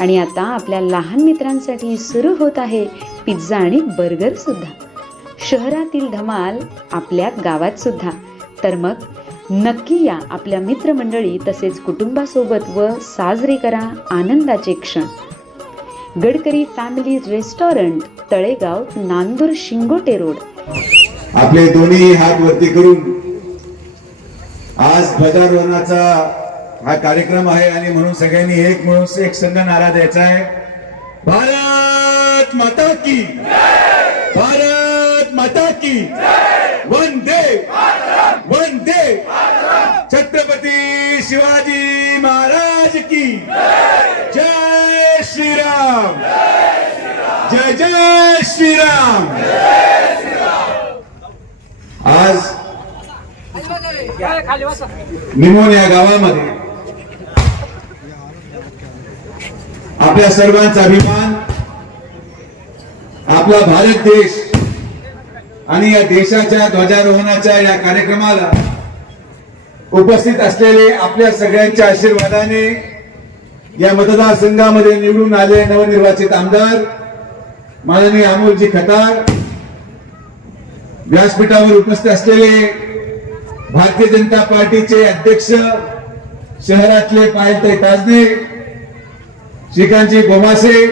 आणि आता आपल्या लहान मित्रांसाठी सुरू होत आहे पिझ्झा आणि बर्गर सुद्धा. शहरातील धमाल आपल्या गावात सुद्धा. तर मग नक्की या आपल्या मित्रमंडळी तसेच कुटुंबासोबत व साजरे करा आनंदाचे क्षण. Gadkari family restaurant Talegaon Nandur Shingote road. आपले दोन्ही हात वरती करून आज ध्वजारोहणाचा हा कार्यक्रम आहे आणि म्हणून सगळ्यांनी एक मिळून एक संघ नारा द्यायचा आहे. भारत माता की भारत माता की वंदे वंदे छत्रपती शिवाजी महाराज की जय! श्रीराम! जय जय श्रीराम! आज निमोन या गावामध्ये आपल्या सर्वांचा अभिमान आपला भारत देश आणि या देशाच्या ध्वजारोहणाच्या या कार्यक्रमाला उपस्थित असलेले आपल्या सगळ्यांच्या आशीर्वादाने या मतदारसंघामध्ये निवडून आले नवनिर्वाचित आमदार माननीय अमोलजी खतार. व्यासपीठावर उपस्थित असलेले भारतीय जनता पार्टीचे अध्यक्ष शहरातले पायलताई ताजने श्रीकांतजी गोमासे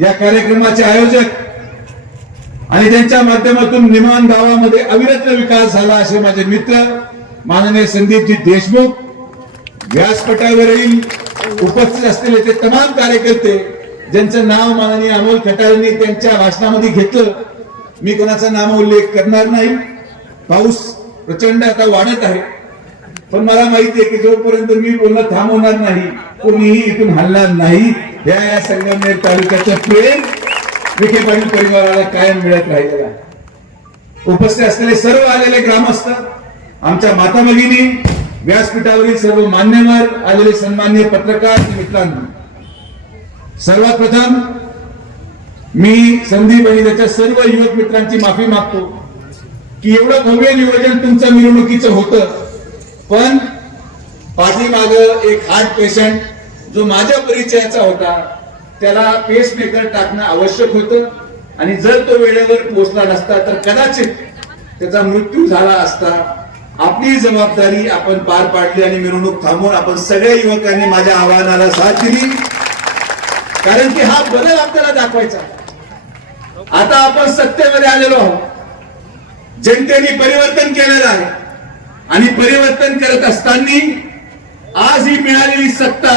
या कार्यक्रमाचे आयोजक आणि त्यांच्या माध्यमातून निमान गावामध्ये अविरत्न विकास झाला असे माझे मित्र माननीय संदीपजी देशमुख. व्यासपीठावरील उपस्थित असलेले ते तमाम कार्यकर्ते ज्यांचं नाव माननीय अमोल खटारेंनी त्यांच्या भाषणामध्ये घेतलं मी कोणाचा नाम उल्लेख करणार नाही. पाऊस प्रचंड आता वाढत आहे. पण मला माहिती आहे की जोपर्यंत मी बोलणं थांबवणार नाही कोणीही इथून हलणार नाही या या संगमनेर तालुक्याचं प्रेम विखे पाटील परिवाराला कायम मिळत राहिलेला आहे. उपस्थित असलेले सर्व आलेले ग्रामस्थ आमच्या माता भगिनी व्यासपीठावरील सर्व मान्यवर आलेले सन्मान्य पत्रकार मित्रांनो सर्वात प्रथम मी संदीप आणि त्याच्या सर्व युवक मित्रांची माफी मागतो की एवढं भव्य नियोजन तुमचं मिरवणुकीचं होतं पण पाठीमाग एक हार्ट पेशंट जो माझ्या परिचयाचा होता त्याला पेसमेकर टाकणं आवश्यक होतं. आणि जर तो वेळेवर पोहोचला नसता तर कदाचित त्याचा मृत्यू झाला असता आपली जबाबदारी आपण पार पाडली आणि मिरवणूक थांबवून आपण सगळ्या युवकांनी माझ्या आव्हानाला साथ दिली. कारण की हा बदल आपल्याला दाखवायचा. आता आपण सत्तेमध्ये आलेलो आहोत. जनतेने परिवर्तन केलेलं आहे. आणि परिवर्तन करत असताना आज ही मिळालेली सत्ता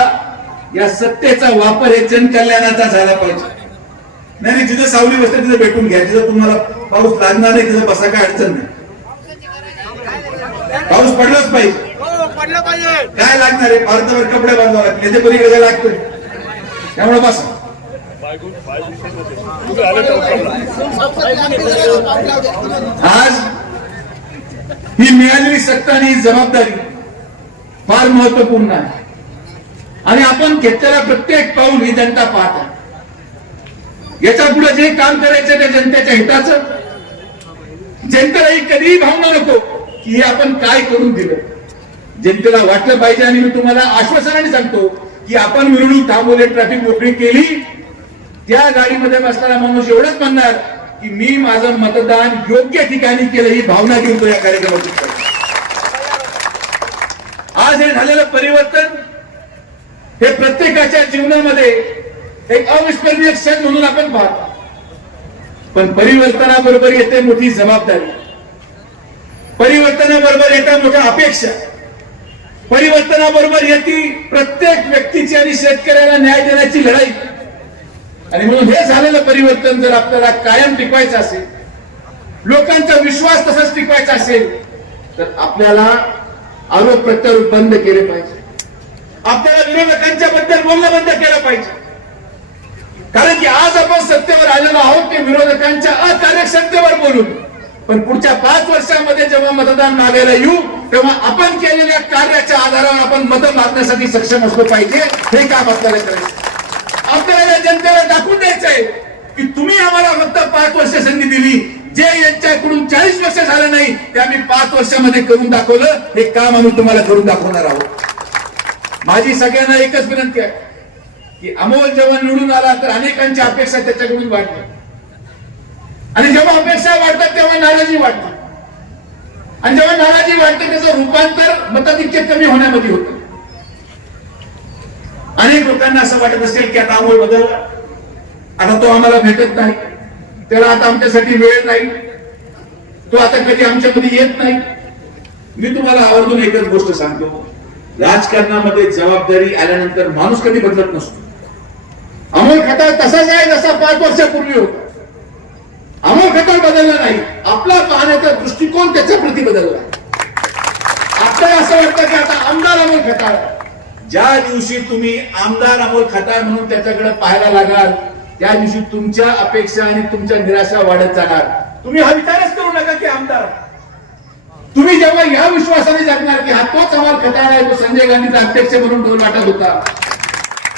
या सत्तेचा वापर हे जनकल्याणाचा झाला पाहिजे. नाही नाही जिथं सावली बसते तिथं भेटून घ्या. जिथं तुम्हाला पाऊस लागणार नाही तिथं बसा काय अडचण नाही. पाऊस पडलाच पाहिजे. काय लागणार आहे? भारतावर कपडे बांधावं लागतील. याच्या पलीकडे काय त्यामुळे बसा. आज ही मिळालेली सत्ता आणि ही जबाबदारी फार महत्त्वपूर्ण आहे. आणि आपण घेतलेला प्रत्येक पाऊल ही जनता पाहत आहे. याच्यापुढे जे काम करायचं ते जनतेच्या हिताचं. जनतेला ही कधीही भावना नको की हे आपण काय करून दिलं. जनतेला वाटलं पाहिजे आणि मी तुम्हाला आश्वासनाने सांगतो की आपण मिरवणूक थांबवली ट्रॅफिक मोकळी केली त्या गाडीमध्ये बसणारा माणूस एवढंच म्हणणार की मी माझं मतदान योग्य ठिकाणी केलं ही भावना घेऊन तो या कार्यक्रमात आज हे झालेलं परिवर्तन हे प्रत्येकाच्या जीवनामध्ये एक अविस्मरणीय क्षण म्हणून आपण पाहतो. पण परिवर्तनाबरोबर येते मोठी जबाबदारी. परिवर्तनाबरोबर येत्या मोठ्या अपेक्षा. परिवर्तनाबरोबर येते प्रत्येक व्यक्तीची आणि शेतकऱ्याला न्याय देण्याची लढाई. आणि म्हणून हे झालेलं परिवर्तन जर आपल्याला कायम टिकवायचं असेल लोकांचा विश्वास तसाच टिकवायचा असेल तर आपल्याला आरोप प्रत्यारोप बंद केले पाहिजे. आपल्याला विरोधकांच्या बद्दल बोलणं बंद केलं पाहिजे. कारण की आज आपण सत्तेवर आलेलो आहोत ते विरोधकांच्या अकार्य बोलून. पण पुढच्या पाच वर्षामध्ये जेव्हा मतदान मागायला येऊ तेव्हा आपण केलेल्या कार्याच्या आधारावर आपण मत मागण्यासाठी सक्षम असलो पाहिजे हे काम आपल्याला करायचं जनतेला दाखवून द्यायचंय की तुम्ही आम्हाला फक्त पाच वर्ष संधी दिली. जे यांच्याकडून चाळीस वर्ष झालं नाही ते आम्ही पाच वर्षामध्ये करून दाखवलं. हे काम आम्ही तुम्हाला करून दाखवणार आहोत. माझी सगळ्यांना एकच विनंती आहे की अमोल जेव्हा निवडून आला तर अनेकांची अपेक्षा त्याच्याकडून वाढली आणि जेव्हा अपेक्षा वाढतात तेव्हा नाराजी वाढते. आणि जेव्हा नाराजी वाढते त्याचं रूपांतर मताधिक्य कमी होण्यामध्ये होतं. अनेक लोकांना असं वाटत असेल की आता अमोल बदलला. आता तो आम्हाला भेटत नाही. त्याला आता आमच्यासाठी वेळ नाही. तो आता कधी आमच्यामध्ये येत नाही. मी तुम्हाला आवर्जून एकच गोष्ट सांगतो. राजकारणामध्ये जबाबदारी आल्यानंतर माणूस कधी बदलत नसतो. अमोल खताळ तसाच आहे जसा पाच वर्षापूर्वी होता. अमोल खताळ बदलला नाही. आपला पाहण्याचा दृष्टिकोन त्याच्या प्रती बदलला. आपल्याला असं वाटतं की आता आमदार अमोल खताळ ज्या दिवशी तुम्ही आमदार अमोल खताळ म्हणून त्याच्याकडे पाहायला लागाल त्या दिवशी तुमच्या अपेक्षा आणि तुमच्या निराशा वाढत जाणार. तुम्ही हा विचारच करू नका की आमदार तुम्ही जेव्हा या विश्वासाने जगणार की हा तोच अमोल खताळ आहे तो संजय गांधीचा अध्यक्ष म्हणून डोल वाटत होता.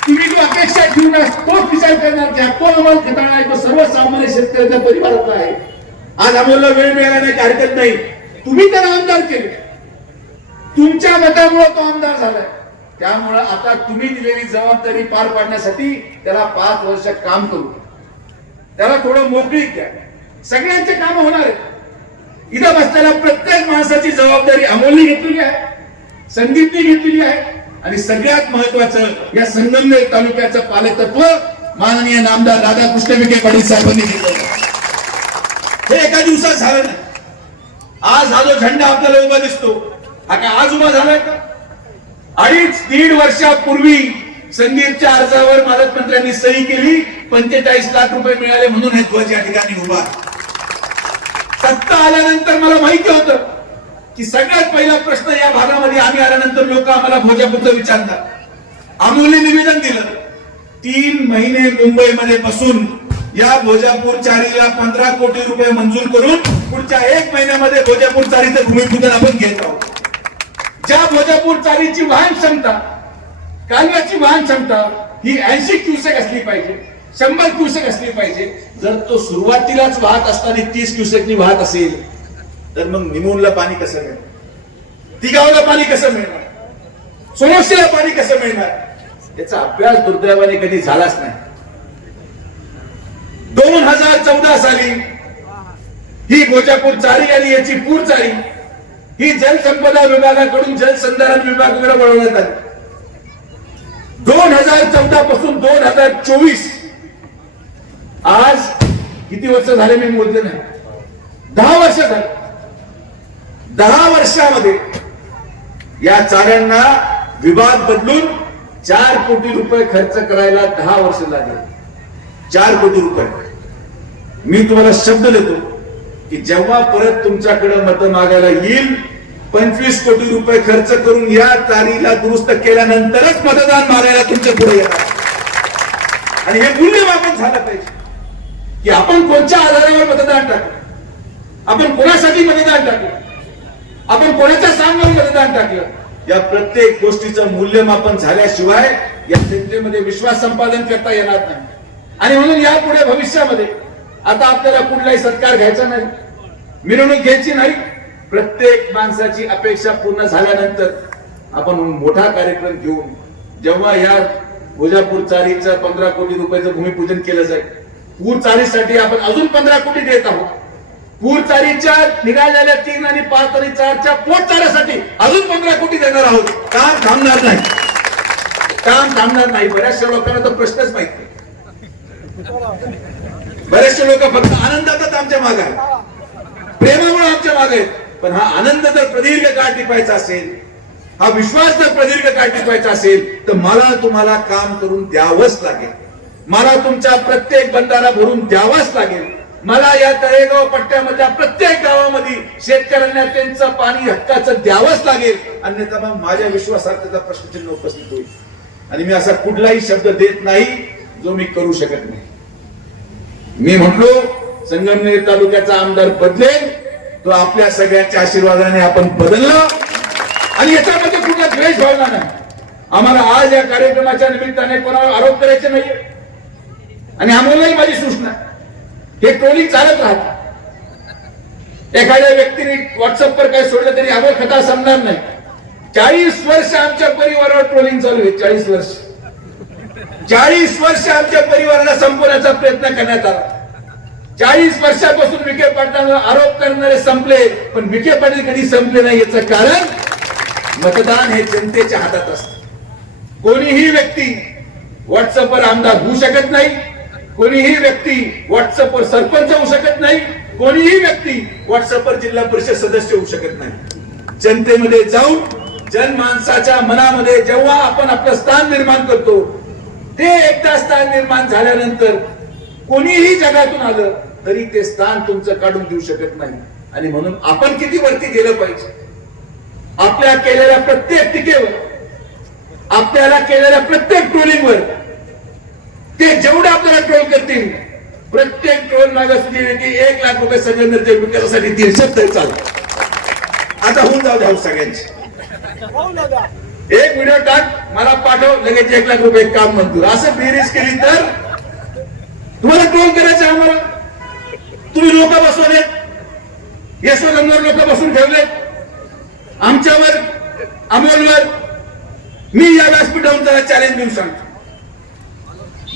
तुम्ही जो अपेक्षा ठेवून तोच विचार करणार की हा तो अमोल खताळ आहे तो सर्वसामान्य शेतकऱ्याच्या परिवाराचा आहे. आज अमोलला वेळ मिळाला नाही काही हरकत नाही. तुम्ही त्याला आमदार केले. तुमच्या मतामुळे तो आमदार झालाय. त्यामुळं आता तुम्ही दिलेली जबाबदारी पार पाडण्यासाठी त्याला पाच वर्ष काम करू त्याला थोडं मोकळीक द्या. सगळ्यांचे काम होणार आहे इथं बसलेल्या प्रत्येक माणसाची जबाबदारी अमोलने घेतलेली आहे संदीपने घेतलेली आहे आणि सगळ्यात महत्वाचं या संगमनेर तालुक्याचं पालकत्व माननीय नामदार दादा विखे पाटील साहेबांनी घेतलं हे एका दिवसात झालं नाही. आज हा जो झेंडा आपल्याला उभा दिसतो हा काय आज उभा झालाय का? अडीच दीड वर्षापूर्वी संदीपच्या अर्जावर पालकमंत्र्यांनी सही केली पंचेचाळीस लाख रुपये मिळाले म्हणून हे ध्वज या ठिकाणी उभा सत्ता आल्यानंतर मला माहिती होतं की सगळ्यात पहिला प्रश्न या भागामध्ये आम्ही आल्यानंतर लोक आम्हाला भोजापुरतं विचारतात. आमोली निवेदन दिलं तीन महिने मुंबईमध्ये बसून या भोजापूर चारीला पंधरा कोटी रुपये मंजूर करून पुढच्या एक महिन्यामध्ये भोजापूर चारीचं भूमिपूजन आपण घेत आहोत. ज्या भोजापूर चालीची वाहन क्षमता कालव्याची वाहन क्षमता ही ऐंशी क्युसेक असली पाहिजे शंभर क्युसेक असली पाहिजे. जर तो सुरुवातीलाच वाहत असताना तीस क्युसेकनी वाहत असेल तर मग निमोनला पाणी कसं मिळणार? तिगावला पाणी कसं मिळणार? सोमोशीला पाणी कसं मिळणार? याचा अभ्यास दुर्दैवाने कधी झालाच नाही. दोन हजार चौदा साली ही भोजापूर चारी आणि याची पूर चारी ही जलसंपदा विभागाकडून जलसंधारण विभागाकडे वळवण्यात आली. दोन हजार चौदा पासून दोन हजार चोवीस. आज किती वर्ष झाले मी मोजले नाही. दहा वर्ष झाले. दहा वर्षामध्ये या चाऱ्यांना विभाग बदलून चार कोटी रुपये खर्च करायला दहा वर्ष लागले. चार कोटी रुपये. मी तुम्हाला शब्द देतो. की जेव्हा परत तुमच्याकडे मत मागायला येईल पंचवीस कोटी रुपये खर्च करून या तारीला दुरुस्त केल्यानंतरच मतदान मागायला तुमच्यापुढे येणार. आणि हे मूल्यमापन झालं पाहिजे. की आपण कोणत्या आधारावर मतदान टाकलं? आपण कोणासाठी मतदान टाकलं? आपण कोणाच्या सांगावर मतदान टाकलं? या प्रत्येक गोष्टीचं मूल्यमापन झाल्याशिवाय या जनतेमध्ये विश्वास संपादन करता येणार नाही. आणि म्हणून यापुढे भविष्यामध्ये आता आपल्याला कुठलाही सत्कार घ्यायचा नाही. मिरवणूक घ्यायची नाही. प्रत्येक माणसाची अपेक्षा पूर्ण झाल्यानंतर आपण मोठा कार्यक्रम घेऊन जेव्हा या भोजापूर चारीचं पंधरा कोटी रुपयाचं भूमिपूजन केलं जाईल पूर चारीसाठी आपण अजून पंधरा कोटी देत आहोत. पूर चारीच्या निघालेल्या तीन आणि पाच आणि चारच्या पोट चाऱ्यासाठी अजून पंधरा कोटी देणार आहोत. काम थांबणार नाही. काम थांबणार नाही. बऱ्याचशा लोकांना तर प्रश्नच माहीत नाही. बरेचसे लोक फक्त आनंदातच आमच्या मागे आहेत. प्रेमामुळे आमच्या मागे आहेत. पण हा आनंद जर प्रदीर्घ काळ टिपायचा असेल हा विश्वास जर प्रदीर्घ काळ टिपायचा असेल तर मला तुम्हाला काम करून द्यावंच लागेल. मला तुमच्या प्रत्येक बंधारा भरून द्यावाच लागेल. मला या तळेगाव पट्ट्यामधल्या प्रत्येक गावामध्ये शेतकऱ्यांना त्यांचं पाणी हक्काचं द्यावंच लागेल. अन्यथा मग माझ्या विश्वासात त्याचा प्रश्नचिन्ह उपस्थित होईल. आणि मी असा कुठलाही शब्द देत नाही जो मी करू शकत नाही. मी म्हटलो संगमनेर तालुक्याचा आमदार बदलेल तो आपल्या सगळ्यांच्या आशीर्वादाने आपण बदलला. आणि याच्यामध्ये कुठला द्वेष व्हायला नाही. आम्हाला आज या कार्यक्रमाच्या निमित्ताने कोणावर आरोप करायचे नाहीये. आणि आम्हालाही माझी सूचना हे ट्रोलिंग चालत राहत एखाद्या व्यक्तीने व्हॉट्सअपवर काय सोडलं तरी आम्हाला कथा समजणार नाही. चाळीस वर्ष आमच्या परिवारावर ट्रोलिंग चालू आहे चाळीस वर्ष. चाळीस वर्ष आमच्या परिवाराला संपवण्याचा प्रयत्न करण्यात आला. चाळीस वर्षापासून विखे पाटलांवर आरोप करणारे संपले पण विखे पाटील कधी संपले नाही याचं कारण मतदान हे जनतेच्या हातात असतं. कोणीही व्यक्ती व्हॉट्सअपवर आमदार होऊ शकत नाही कोणीही व्यक्ती व्हॉट्सअपवर सरपंच होऊ शकत नाही कोणीही व्यक्ती व्हॉट्सअपवर जिल्हा परिषद सदस्य होऊ शकत नाही. जनतेमध्ये जाऊन जनमानसाच्या मनामध्ये जेव्हा आपण आपलं स्थान निर्माण करतो ते एकदा स्थान निर्माण झाल्यानंतर कोणीही जगातून आलं तरी ते स्थान तुमचं काढून देऊ शकत नाही. आणि म्हणून आपण किती वरती गेलं पाहिजे? आपल्या केलेल्या प्रत्येक टीकेवर आपल्याला केलेल्या प्रत्येक ट्रोलिंगवर ते जेवढे आपल्याला ट्रोल करतील प्रत्येक ट्रोल मागे की एक लाख रुपये संगमनेरच्या विकासासाठी तीनशे तरी चालत आता होऊन जाऊ द्या हो सगळ्यांची. एक व्हिडिओ टाक मला पाठव लगेच एक लाख रुपये काम मंजूर असं बेरीज केली तर तुम्हाला ट्रोल करायचं आम्हाला. तुम्ही लोक बसवलेत. यशवंतवर लोक बसून ठेवले आमच्यावर अमोलवर मी या व्यासपीठावर त्याला चॅलेंज देऊन सांगतो.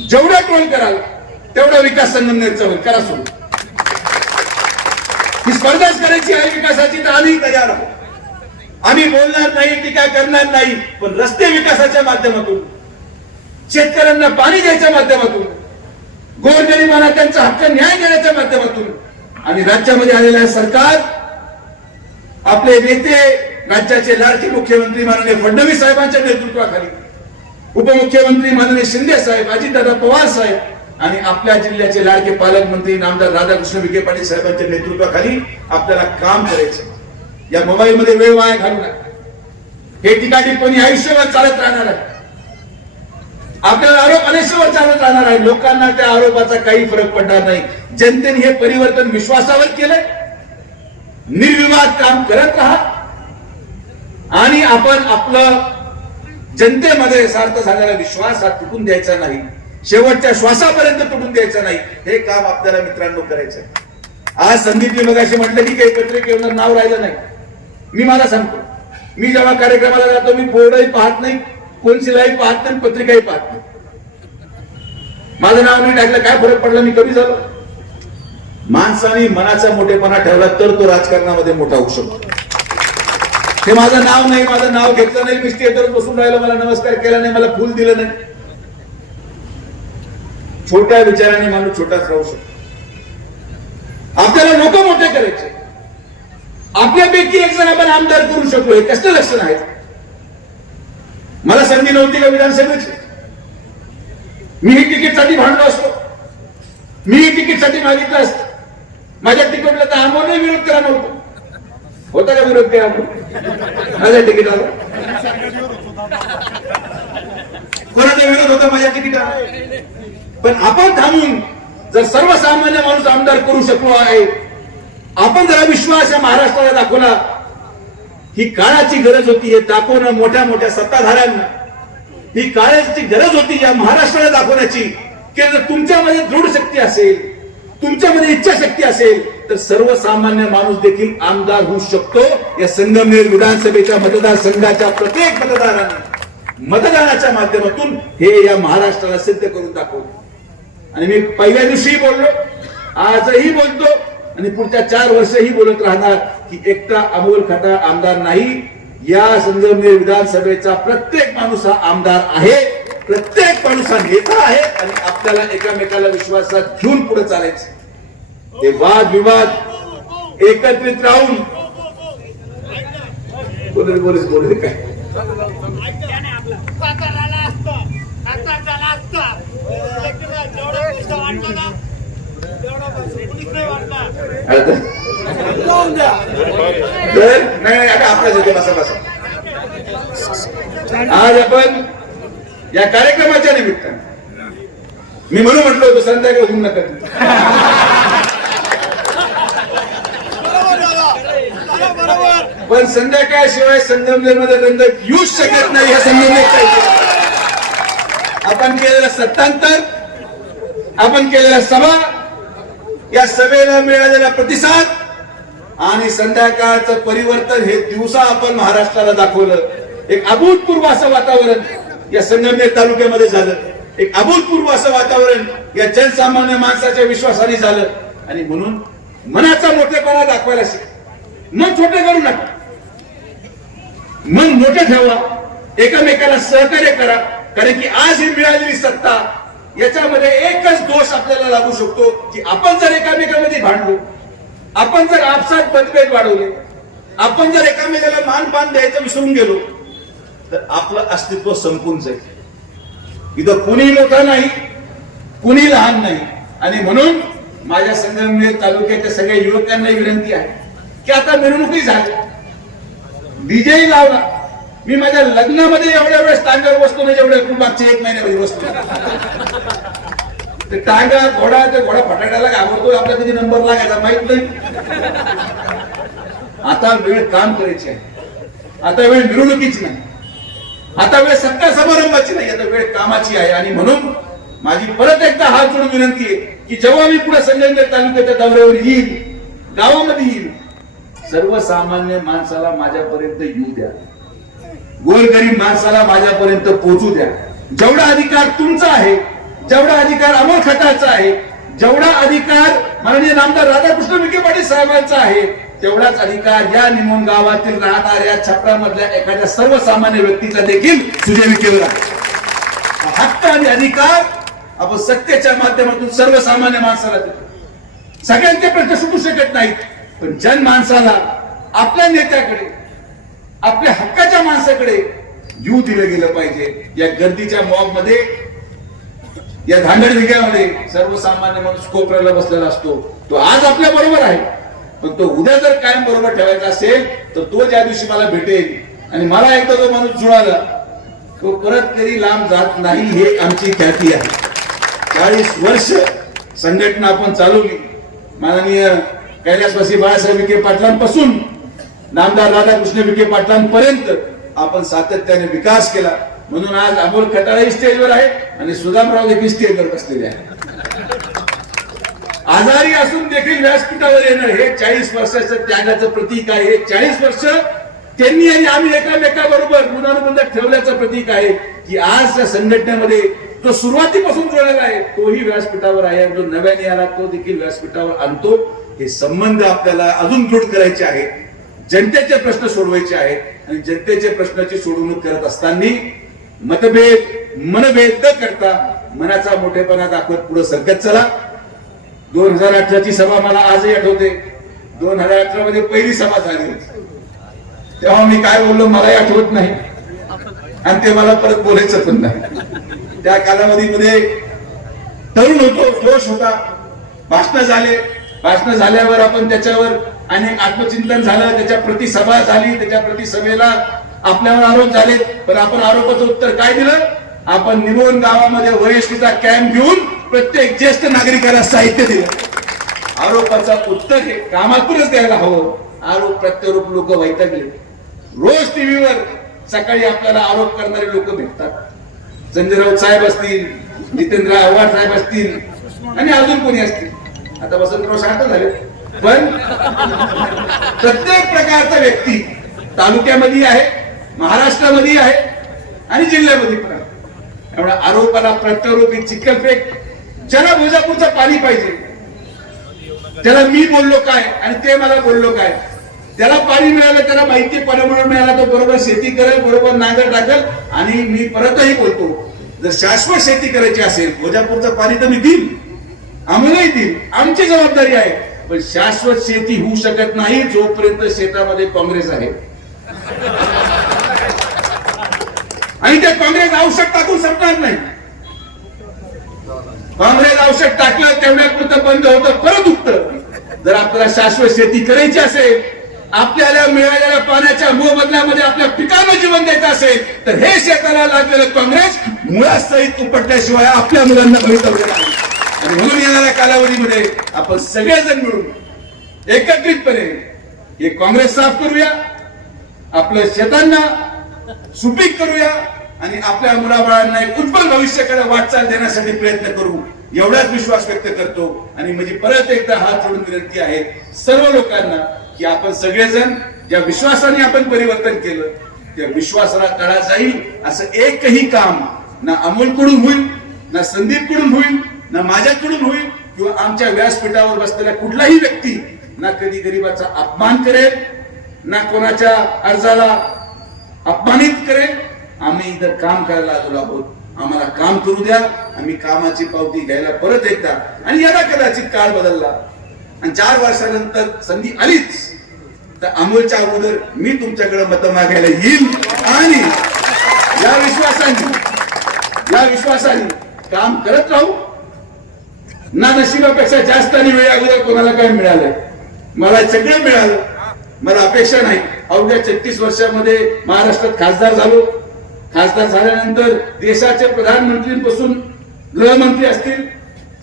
जेवढा ट्रोल कराल तेवढा विकास संगमनेरचा होईल. करा सुरू. ही स्पर्धाच करायची आहे विकासाची तर आम्ही तयार आहोत. आम्ही बोलणार नाही टीका करणार नाही पण रस्ते विकासाच्या माध्यमातून शेतकऱ्यांना पाणी द्यायच्या माध्यमातून गोरगरिबांना त्यांचा हक्क न्याय देण्याच्या माध्यमातून आणि राज्यामध्ये आलेलं सरकार आपले नेते राज्याचे लाडके मुख्यमंत्री माननीय फडणवीस साहेबांच्या नेतृत्वाखाली उपमुख्यमंत्री माननीय शिंदे साहेब अजितदादा पवार साहेब आणि आपल्या जिल्ह्याचे लाडके पालकमंत्री नामदार राधाकृष्ण विखे पाटील साहेबांच्या नेतृत्वाखाली आपल्याला काम करायचं या मोबाईलमध्ये वेळ वाया घालू नका. हे ठिकाणी कोणी आयुष्यभर चालत राहणार आहे. आपल्याला आरोप आयुष्यभर चालत राहणार आहे. लोकांना त्या आरोपाचा काही फरक पडणार नाही. जनतेने हे परिवर्तन विश्वासावर केलंय. निर्विवाद काम करत राहा. आणि आपण आपलं जनतेमध्ये सार्थ झालेला विश्वास हा तुटून द्यायचा नाही. शेवटच्या श्वासापर्यंत तुटून द्यायचा नाही. हे काम आपल्याला मित्रांनो करायचं आज संदीपने मग असे म्हटलं की काही पत्रिकेवर नाव राहिलं नाही. मी मला सांगतो. मी जेव्हा कार्यक्रमाला जातो मी बोर्डही पाहत नाही कोणशिलाही पाहत नाही पत्रिकाही पाहत नाही. माझं नाव नाही टाकलं काय फरक पडला? मी कमी झालो. माणसाने मनाचा मोठेपणा ठेवला तर तो राजकारणामध्ये मोठा होऊ शकतो. हे माझं नाव नाही माझं नाव घेतलं नाही मी स्टेजवर बसून राहिलं मला नमस्कार केला नाही मला फुल दिलं नाही. छोट्या विचाराने माणूस छोटाच राहू शकतो. आपल्याला लोक मोठे करायचे. आपल्यापैकी एक जण आपण आमदार करू शकलो हे कसं लक्षण आहे. मला संधी नव्हती का विधानसभेची? मी ही तिकीटसाठी भांडलो असतो. मी ही तिकीटसाठी मागितलं असतं. माझ्या तिकीटला तर आम्हाला विरोध करा नव्हतो. होता का विरोध करा माझ्या तिकिटाला? कोणाचा विरोध होता माझ्या तिकिटाला? पण आपण थांबून जर सर्वसामान्य माणूस आमदार करू शकलो आहे आपण जरा विश्वास या महाराष्ट्राला दाखवला. ही काळाची गरज होती हे दाखवणं मोठ्या मोठ्या सत्ताधाऱ्यांना. ही काळाची गरज होती या महाराष्ट्राला दाखवण्याची. की जर तुमच्यामध्ये दृढ शक्ती असेल तुमच्यामध्ये इच्छाशक्ती असेल तर सर्वसामान्य माणूस देखील आमदार होऊ शकतो. या संगमनेर विधानसभेच्या मतदारसंघाच्या प्रत्येक मतदाराने मतदानाच्या माध्यमातून हे या महाराष्ट्राला सिद्ध करून दाखवलं. आणि मी पहिल्या दिवशीही बोललो आजही बोलतो. आणि पुढच्या चार वर्षही बोलत राहणार की एकटा अमोल खटा आमदार नाही. या संगमनेर विधानसभेचा प्रत्येक माणूस हा आमदार आहे. प्रत्येक माणूस हा नेता आहे आणि आपल्याला एकामेकाला विश्वासात घेऊन पुढे चालायचं. ते वाद विवाद एकत्रित राहून. बोलत बोलत बोलत काय? झाला असतं. आज आपण या कार्यक्रमाच्या निमित्तानं मी म्हणून म्हटलो होतो संध्याकाळी होऊन नका पण संध्याकाळशिवाय संगमनेरमध्ये रंग येऊच शकत नाही या संगमनेर आपण केलेलं सत्तांतर आपण केलेला सभा या सभेला मिळालेला प्रतिसाद आणि संध्याकाळचं परिवर्तन हे दिवसा आपण महाराष्ट्राला दाखवलं. एक अभूतपूर्व असं वातावरण या संगमनेर तालुक्यामध्ये झालं. एक अभूतपूर्व असं वातावरण या जनसामान्य माणसाच्या विश्वासाने झालं. आणि म्हणून मनाचा मोठेपणा दाखवायला शिक. मन छोटे करू नका. मन मोठे ठेवा. एकमेकाला सहकार्य करा. कारण की आज ही मिळालेली सत्ता याच्यामध्ये एकच दोष आपल्याला लागू शकतो की आपण जर एकामेकामध्ये भांडलो आपण जर आपसात मतभेद वाढवले आपण जर एकामेकाला मान पान द्यायचं विसरून गेलो तर आपलं अस्तित्व संपून जाईल. इथं कुणी मोठा नाही कुणी लहान नाही. आणि म्हणून माझ्या संगमनेर तालुक्याच्या सगळ्या युवकांना विनंती आहे की आता मिरवणुकी झाली डीजे लावला मी माझ्या लग्नामध्ये एवढ्या वेळेस टांगर बसतो ना जेवढ्या खूप एक महिन्यामध्ये बसतो ते टांगा घोडा ते घोडा फटाट्याला घाबरतो आपला कधी नंबर लागायचा माहीत नाही. आता वेळ काम करायची आहे. आता वेळ मिरवणुकीची नाही. आता वेळ सत्ता समारंभाची नाही आता वेळ कामाची आहे. आणि म्हणून माझी परत एकदा हात जोडून विनंती आहे की जेव्हा मी पुढे संजयनगर तालुक्याच्या दौऱ्यावर येईल गावामध्ये येईल सर्वसामान्य माणसाला माझ्यापर्यंत येऊ द्या. गोरगरीब माणसाला माझ्यापर्यंत पोहोचू द्या. जेवढा अधिकार तुमचा आहे जेवढा अधिकार अमोल खताचा आहे जेवढा अधिकार माननीय नामदार राधाकृष्ण विखे पाटील साहेबांचा आहे तेवढाच अधिकार या निमोन गावातील राहणाऱ्या छपरामधल्या एखाद्या सर्वसामान्य व्यक्तीचा देखील सुजय विखेवर आहे. हक्क आणि अधिकार आपण सत्तेच्या माध्यमातून सर्वसामान्य माणसाला देतो. सगळ्यांचे प्रश्न सुटू शकत नाहीत पण जन माणसाला आपल्या नेत्याकडे आपल्या हक्काच्या माणसाकडे येऊ दिलं गेलं पाहिजे. या गर्दीच्या मॉबमध्ये या धांगडधिग्यामध्ये सर्वसामान्य माणूस कोपऱ्याला बसलेला असतो. तो आज आपल्या बरोबर आहे. पण तो उद्या जर कायम बरोबर ठेवायचा असेल तर तो ज्या दिवशी मला भेटेल आणि मला एकदा तो माणूस जुळाला तो परत कधी लांब जात नाही हे आमची ख्याती आहे. चाळीस वर्ष संघटना आपण चालवली. माननीय कैलासवासी बाळासाहेब विखे पाटलांपासून नामदार राधाकृष्ण विखे पाटलांपर्यंत आपण सातत्याने विकास केला. म्हणून आज अमोल खटाळाही स्टेजवर आहे आणि सुदामराव देखील स्टेजवर बसलेले आहे आजारी असून देखील व्यासपीठावर येणं हे चाळीस वर्षाचं त्यागाचं प्रतीक आहे. हे चाळीस वर्ष त्यांनी आणि आम्ही एकामेकाबरोबर ऋणानुबंध ठेवल्याचं प्रतीक आहे की आज या संघटनेमध्ये जो सुरुवातीपासून जोडलेला आहे तोही व्यासपीठावर आहे जो नव्याने आला तो देखील व्यासपीठावर आणतो. हे संबंध आपल्याला अजून दृढ करायचे आहे जनतेचे प्रश्न सोडवायचे आहेत आणि जनतेचे प्रश्नाची सोडवणूक करत असताना मतभेद मनभेद न करता मनाचा मोठेपणा दाखवत पुढे सरकत चला. दोन हजार अठराची सभा मला आजही आठवते. दोन हजार अठरा मध्ये पहिली सभा झाली तेव्हा मी काय बोललो मलाही आठवत नाही. आणि ते मला परत बोलायचं पण नाही. त्या कालावधीमध्ये तरुण होतो जोश होता. भाषण झाले. भाषण झाल्यावर आपण त्याच्यावर आणि आत्मचिंतन झालं त्याच्या प्रति सभा झाली त्याच्या प्रति सभेला आपल्यावर आरोप झाले पण आपण आरोपाचं उत्तर काय दिलं? आपण निमोन गावामध्ये वयस्कीचा कॅम्प घेऊन प्रत्येक ज्येष्ठ नागरिकाला साहित्य दिलं. आरोपाचं उत्तर हे कामातूनच द्यायला हवं. आरोप प्रत्यारोप लोक वैतागले. रोज टीव्हीवर सकाळी आपल्याला आरोप करणारे लोक भेटतात. संजयराव साहेब असतील जितेंद्र आव्हाड साहेब असतील आणि अजून कोणी असतील? आता वसंतराव शांत झाले. पण प्रत्येक प्रकारचा व्यक्ती तालुक्यामध्ये आहे महाराष्ट्रामध्ये आहे आणि जिल्ह्यामध्ये पण आहे. एवढा आरोपाला प्रत्यारोपी चिकलफेक ज्याला मुजापूरचं पाणी पाहिजे त्याला मी बोललो काय आणि ते मला बोललो काय त्याला पाणी मिळालं त्याला माहिती परमळ मिळाला तो बरोबर शेती करेल बरोबर नांगर टाकेल आणि मी परतही बोलतो. जर शाश्वत शेती करायची असेल भोजापूरचं पाणी तर मी देईल आम्हालाही देईल आमची जबाबदारी आहे. पण शाश्वत शेती होऊ शकत नाही जोपर्यंत शेतामध्ये काँग्रेस आहे. आणि ते काँग्रेस औषध टाकून संपणार नाही. काँग्रेस औषध टाकलं तेवढ्यापुरतं बंद होतं परत उठतं. जर आपल्याला शाश्वत शेती करायची असेल आपल्याला मिळालेल्या पाण्याच्या मोबदल्यामध्ये आपल्या पिकांना जीवन द्यायचं असेल तर हे शेताला लागलेलं काँग्रेस मुळासहित उपटल्याशिवाय आपल्या मुलांना भवितव्य नाही. आणि म्हणून येणाऱ्या कालावधीमध्ये आपण सगळेजण मिळून एकत्रितपणे हे काँग्रेस साफ करूया आपल्या शेतांना सुपीक करूया आणि आपल्या मुलाबाळांना एक उज्ज्वल भविष्याकडे वाटचाल देण्यासाठी प्रयत्न करू एवढाच विश्वास व्यक्त करतो. आणि म्हणजे परत एकदा हात जोडून विनंती आहे सर्व लोकांना की आपण सगळेजण ज्या विश्वासाने आपण परिवर्तन केलं त्या विश्वासाला तळा जाईल असं एकही काम ना अमोलकडून होईल ना संदीपकडून होईल ना माझ्याकडून होईल किंवा आमच्या व्यासपीठावर बसलेल्या कुठलाही व्यक्ती ना कधी गरीबाचा अपमान करेल ना कोणाच्या अर्जाला अपमानित करेल. आम्ही इथं काम करायला आलो आहोत. आम्हाला काम करू द्या. आम्ही कामाची पावती घ्यायला परत एकदा आणि याला कदाचित काळ बदलला. आणि चार वर्षानंतर संधी आलीच. तर अमोलच्या अगोदर मी तुमच्याकडे मत मागायला येईल आणि या विश्वासाने या विश्वासाने काम करत राहू. ना नशिबापेक्षा जास्त आणि वेळ अगोदर कोणाला काय मिळालंय मला सगळं मिळालं. मला अपेक्षा नाही. अवघ्या छत्तीस वर्षामध्ये महाराष्ट्रात खासदार झालो. खासदार झाल्यानंतर देशाचे प्रधानमंत्रीपासून गृहमंत्री असतील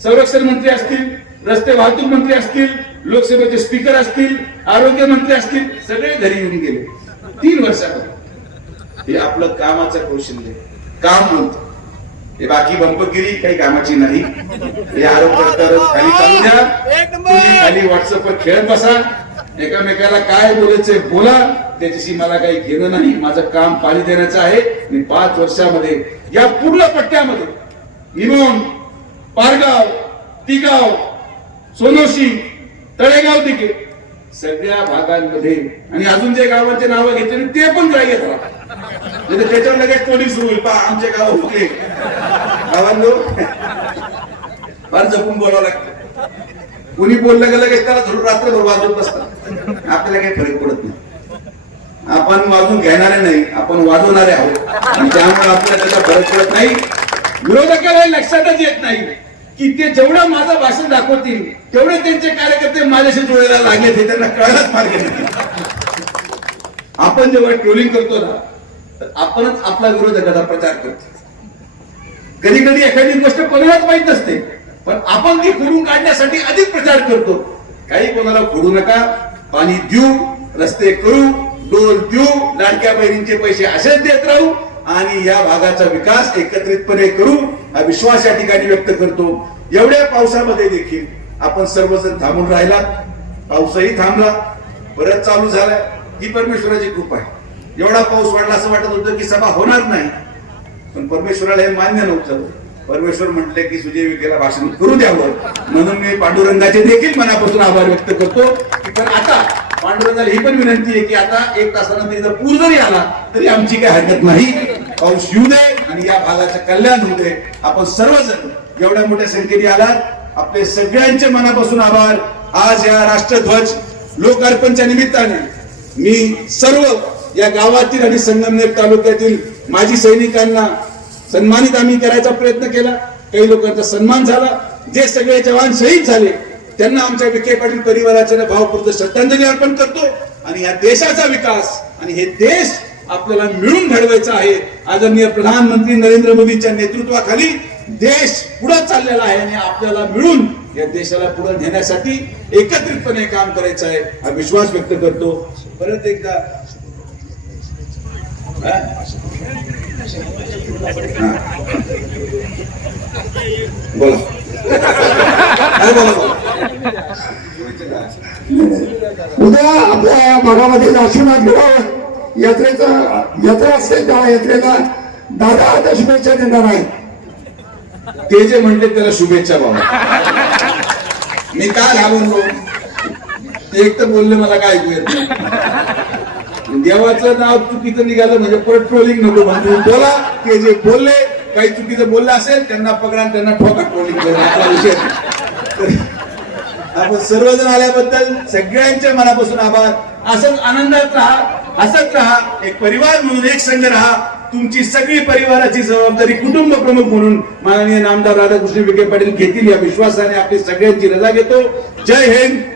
संरक्षण मंत्री असतील रस्ते वाहतूक मंत्री असतील लोकसभेचे स्पीकर असतील आरोग्य मंत्री असतील सगळे घरी येऊन गेले. तीन वर्षामध्ये हे आपलं कामाचं कौशल्य. काम म्हणतो. हे बाकी बंपगिरी काही कामाची नाही. हे आरोप खाली चालू द्या. तुम्ही खाली व्हॉट्सअपवर खेळत बसा. एकामेकाला काय बोलायचंय बोला. त्याच्याशी मला काही घेणं नाही. माझं काम पाणी देण्याचं आहे. मी पाच वर्षामध्ये या पूर्ण पट्ट्यामध्ये निमोन पारगाव तिगाव सोनोशी तळेगाव तिके सगळ्या भागांमध्ये आणि अजून जे गावांचे नावं घेतले ते पण करा म्हणजे त्याच्यावर लगेच टोली सुरू होईल. पहा आमचे गाव हुकले. गावांनो फार जपून बोलावं लागतं. कुणी बोललं गेलं लगेच त्याला धरून रात्रभर वाजवत बसतात. आपल्याला काही फरक पडत नाही. आपण वाजून घेणारे नाही आपण वाजवणारे आहोत. आणि त्यामुळे आपल्याला त्याचा फरक पडत नाही. विरोधकाला लक्षातच येत नाही की ते जेवढं माझं भाषण दाखवतील तेवढे त्यांचे कार्यकर्ते माझ्याशी जुळायला लागले ते त्यांना कळलंच मार्ग नाही. आपण जेव्हा ट्रोलिंग करतो ना तर आपणच आपला विरोधकाचा प्रचार करतो. कधी कधी एखादी गोष्ट कोणालाच माहीत नसते. पण आपण ती खोडून काढण्यासाठी अधिक प्रचार करतो. काही कोणाला खोडू नका. पाणी देऊ रस्ते करू डोल देऊ लाडक्या बहिणींचे पैसे असेच देत राहू आणि या भागाचा विकास एकत्रितपणे करू हा विश्वास या ठिकाणी व्यक्त करतो. एवढ्या पावसामध्ये देखील आपण सर्वजण थांबून राहिला पाऊसही थांबला. परत चालू झाला ही परमेश्वराची कृपा आहे. एवढा पाऊस वाढला असं वाटत होतं की सभा होणार नाही. पण परमेश्वराला हे मान्य नव्हतं. परमेश्वर म्हटले की सुजय विखेला भाषण करू द्यावं. म्हणून मी पांडुरंगाचे देखील मनापासून आभार व्यक्त करतो. की पण आता पांडुरंगाला ही पण विनंती आहे की आता एक तासानंतर जर पूर जरी आला तरी आमची काही हरकत नाही. पाऊस येऊ दे आणि या भागाचं कल्याण होऊ दे आपण सर्वजण एवढ्या मोठ्या संख्येने आलात. आपले सगळ्यांचे मनापासून आभार. आज या राष्ट्रध्वज लोकार्पणच्या निमित्ताने मी सर्व या गावातील आणि संगमनेर तालुक्यातील माजी सैनिकांना सन्मानित आम्ही करायचा प्रयत्न केला. काही लोकांचा सन्मान झाला. जे सगळे जवान शहीद झाले त्यांना आमच्या विखे पाटील परिवाराच्या भावपूर्ण श्रद्धांजली अर्पण करतो. आणि या देशाचा विकास आणि हे देश आपल्याला मिळून घडवायचा आहे. आदरणीय प्रधानमंत्री नरेंद्र मोदींच्या नेतृत्वाखाली देश पुढे चाललेला आहे आणि आपल्याला मिळून या देशाला पुढे नेण्यासाठी एकत्रितपणे काम करायचं आहे. हा विश्वास व्यक्त करतो. परत एकदा बोला. बोला. उद्या आपल्या भागामध्ये नाशिनाथ गाव यात्रेचं यात्रा असते त्या यात्रेला दादा आता शुभेच्छा देणार आहे ते जे म्हणले त्याला शुभेच्छा बाबा. मी काय घाबरलो? ते एक तर बोलले मला काय ऐकू येत नाही. देवाचं नाव चुकीचं निघालं म्हणजे परत ट्रोलिंग नको म्हणून. बोला ते जे बोलले काही चुकीचं बोललं असेल त्यांना पकडा त्यांना ठोका ट्रोलिंग करा. आपला विषय. आपण सर्वजण आल्याबद्दल सगळ्यांच्या मनापासून आभार. असंच आनंदात राहा हसत राहा एक परिवार म्हणून एक संघ राहा. तुमची सगळी परिवाराची जबाबदारी कुटुंब प्रमुख म्हणून माननीय नामदार राधाकृष्ण विखे पाटील घेतील या विश्वासाने आपली सगळ्यांची रजा घेतो. जय हिंद.